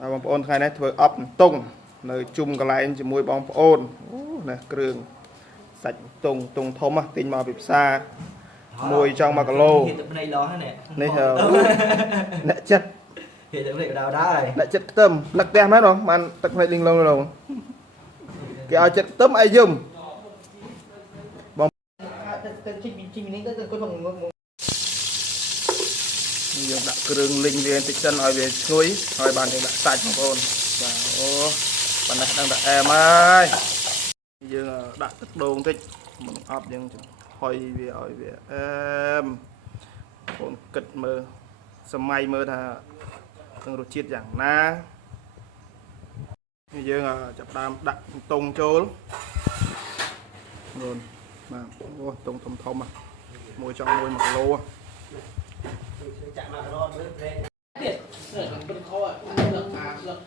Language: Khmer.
บางคนใครนะធ្វើអប់តុងនៅជុំកន្លែងជាមួយបងប្អូនអូណាគ្រឿងសាច់តុងធំទិញមកពីផ្សារមួយចង់1គីឡូនេះអ្នកចិត្តអ្នកចិត្តខ្ទឹមលឹកផ្ទះមែនបងបានទឹកភ្នែកលីងឡងគេឲ្យចិត្តខ្ទឹមឲ្យយំបងទៅជីនេះទៅគាត់បងយើងដាក់គ្រឿងលីងវាបន្តិចសិនឲ្យវាឈ្ងុយហើយបានយើងដាក់សាច់បងប្អូនបាទអូប៉ុណ្ណេះដឹងតែអែមហើយយើងដាក់ទឹកដូងបន្តិចមិនអប់យើងហុយវាឲ្យវាអែមបងប្អូនគិតមើលសម័យមើលថានឹងរសជាតិយ៉ាងណាយើងចាប់ដើមដាក់តុងចូលបងបាទអូតុងធំមួយចង់1គីឡូចាក់មករត់មើលព្រេងទៀតមិនខោលឹកលឹក